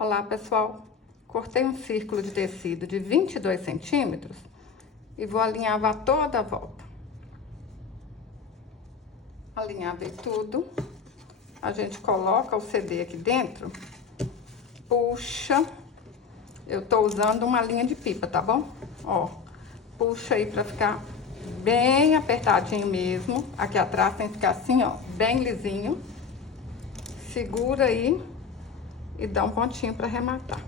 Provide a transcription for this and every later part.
Olá, pessoal. Cortei um círculo de tecido de 22 centímetros e vou alinhavar toda a volta. Alinhavei tudo. A gente coloca o CD aqui dentro, puxa. Eu tô usando uma linha de pipa, tá bom? Ó, puxa aí pra ficar bem apertadinho mesmo. Aqui atrás tem que ficar assim, ó, bem lisinho. Segura aí e dá um pontinho pra arrematar.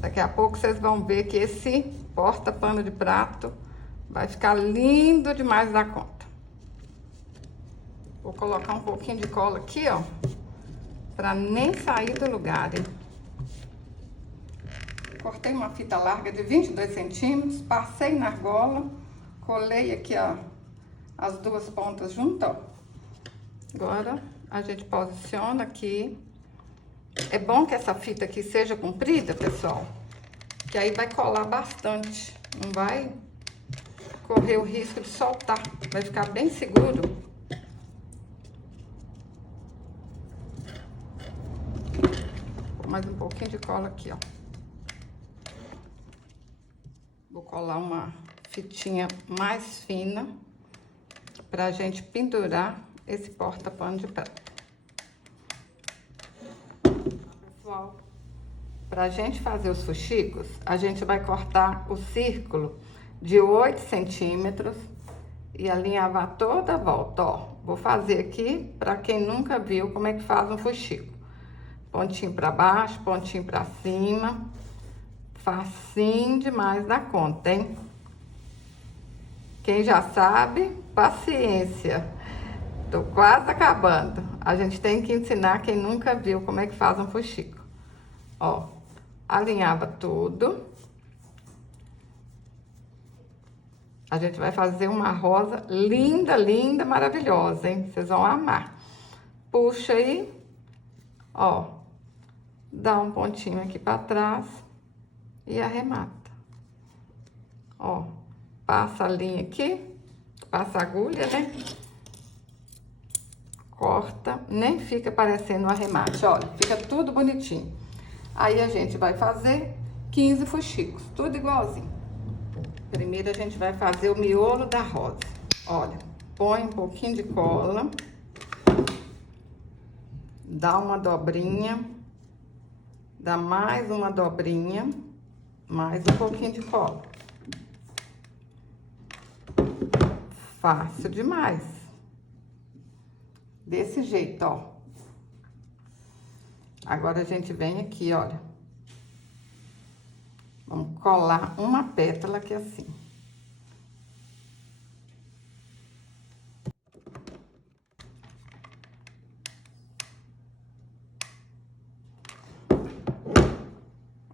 Daqui a pouco vocês vão ver que esse porta-pano de prato vai ficar lindo demais da conta. Vou colocar um pouquinho de cola aqui, ó, pra nem sair do lugar, hein? Cortei uma fita larga de 22 centímetros, passei na argola, colei aqui, ó, as duas pontas juntas, ó. Agora, a gente posiciona aqui. É bom que essa fita aqui seja comprida, pessoal, que aí vai colar bastante, não vai correr o risco de soltar, vai ficar bem seguro. Vou mais um pouquinho de cola aqui, ó. Vou colar uma fitinha mais fina pra gente pendurar esse porta-pano de prato. Pessoal, pra gente fazer os fuxicos, a gente vai cortar o círculo de 8 centímetros e alinhavar toda a volta, ó. Vou fazer aqui pra quem nunca viu como é que faz um fuxico. Pontinho pra baixo, pontinho pra cima. Facinho demais da conta, hein? Quem já sabe, paciência. Tô quase acabando. A gente tem que ensinar quem nunca viu como é que faz um fuxico. Ó, alinhava tudo. A gente vai fazer uma rosa linda, linda, maravilhosa, hein? Vocês vão amar. Puxa aí, ó, dá um pontinho aqui pra trás e arremata. Ó, passa a linha aqui, passa a agulha, né? Corta, nem fica parecendo um arremate, olha, fica tudo bonitinho. Aí a gente vai fazer 15 fuxicos, tudo igualzinho. Primeiro a gente vai fazer o miolo da rosa. Olha, põe um pouquinho de cola, dá uma dobrinha, dá mais uma dobrinha, mais um pouquinho de cola. Fácil demais. Desse jeito, ó. Agora a gente vem aqui, olha. Vamos colar uma pétala aqui assim.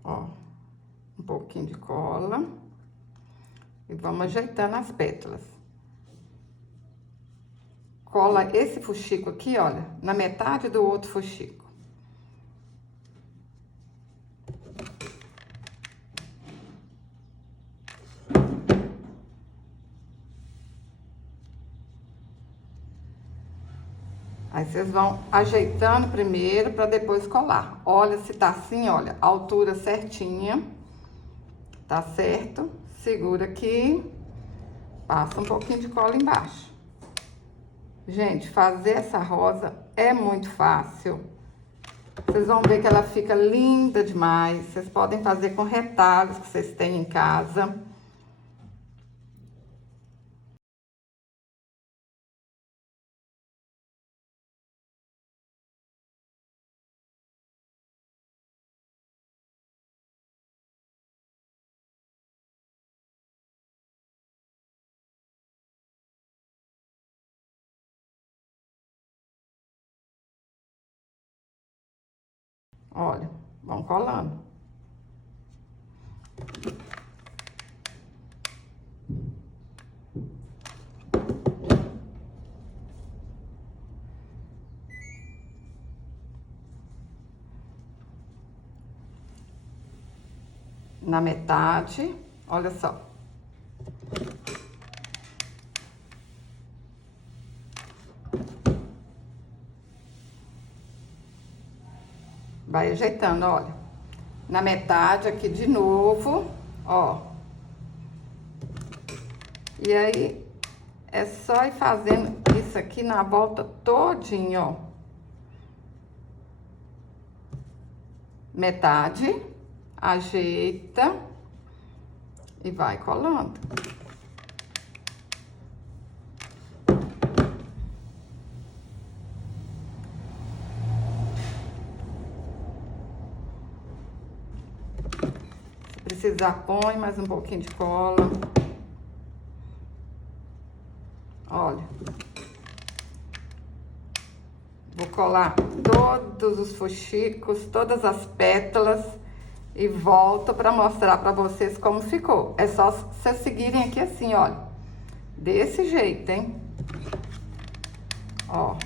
Ó, um pouquinho de cola. E vamos ajeitando as pétalas. Cola esse fuxico aqui, olha, na metade do outro fuxico. Aí vocês vão ajeitando primeiro para depois colar. Olha se tá assim, olha, a altura certinha. Tá certo? Segura aqui. Passa um pouquinho de cola embaixo. Gente, fazer essa rosa é muito fácil. Vocês vão ver que ela fica linda demais. Vocês podem fazer com retalhos que vocês têm em casa. Olha, vão colando. Na metade, olha só. Vai ajeitando, olha. Na metade aqui de novo, ó. E aí, é só ir fazendo isso aqui na volta todinha, ó. Metade, ajeita e vai colando. Se precisar, põe mais um pouquinho de cola. Olha. Vou colar todos os fuxicos, todas as pétalas e volto para mostrar para vocês como ficou. É só vocês seguirem aqui assim, olha. Desse jeito, hein? Ó.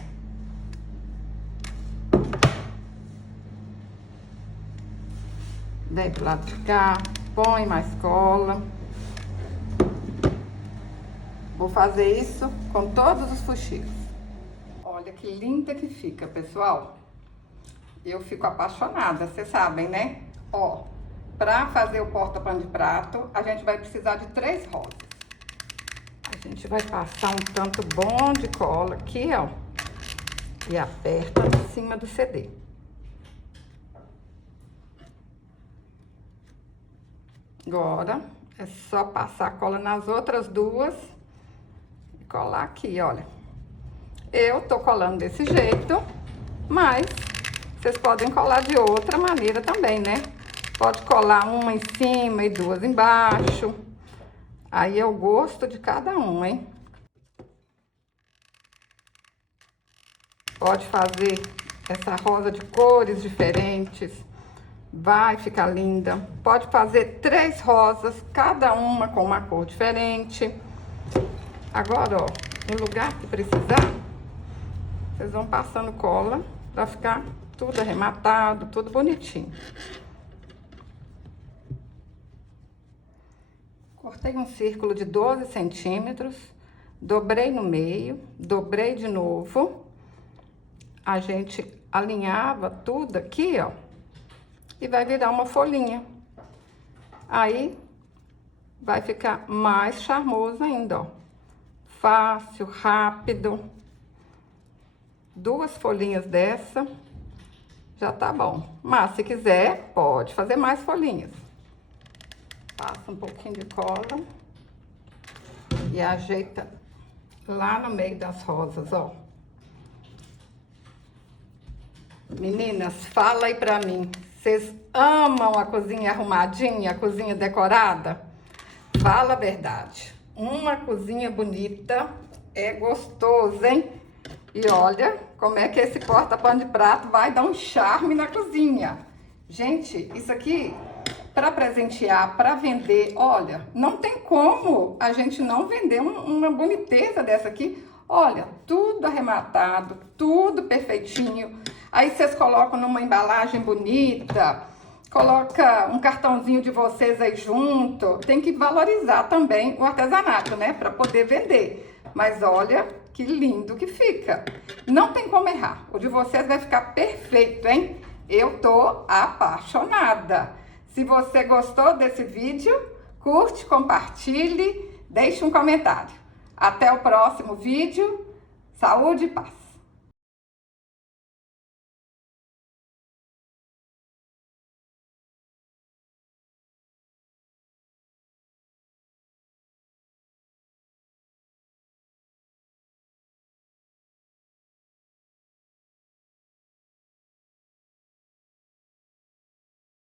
Vem pro lado de cá, põe mais cola. Vou fazer isso com todos os fuxicos. Olha que linda que fica, pessoal. Eu fico apaixonada, vocês sabem, né? Ó, pra fazer o porta-pano de prato, a gente vai precisar de 3 rosas. A gente vai passar um tanto bom de cola aqui, ó. E aperta em cima do CD. Agora, é só passar a cola nas outras duas e colar aqui, olha. Eu tô colando desse jeito, mas vocês podem colar de outra maneira também, né? Pode colar uma em cima e 2 embaixo. Aí é o gosto de cada um, hein? Pode fazer essa rosa de cores diferentes. Vai ficar linda. Pode fazer 3 rosas, cada uma com uma cor diferente. Agora, ó, no lugar que precisar, vocês vão passando cola pra ficar tudo arrematado, tudo bonitinho. Cortei um círculo de 12 centímetros, dobrei no meio, dobrei de novo. A gente alinhava tudo aqui, ó. E vai virar uma folhinha. Aí, vai ficar mais charmoso ainda, ó. Fácil, rápido. 2 folhinhas dessa, já tá bom. Mas, se quiser, pode fazer mais folhinhas. Passa um pouquinho de cola. E ajeita lá no meio das rosas, ó. Meninas, fala aí pra mim. Vocês amam a cozinha arrumadinha, a cozinha decorada? Fala a verdade. Uma cozinha bonita é gostoso, hein? E olha como é que esse porta-pano de prato vai dar um charme na cozinha. Gente, isso aqui, para presentear, para vender, olha, não tem como a gente não vender uma boniteza dessa aqui. Olha, tudo arrematado, tudo perfeitinho. Aí vocês colocam numa embalagem bonita, coloca um cartãozinho de vocês aí junto. Tem que valorizar também o artesanato, né? Para poder vender. Mas olha que lindo que fica. Não tem como errar. O de vocês vai ficar perfeito, hein? Eu tô apaixonada. Se você gostou desse vídeo, curte, compartilhe, deixe um comentário. Até o próximo vídeo. Saúde e paz.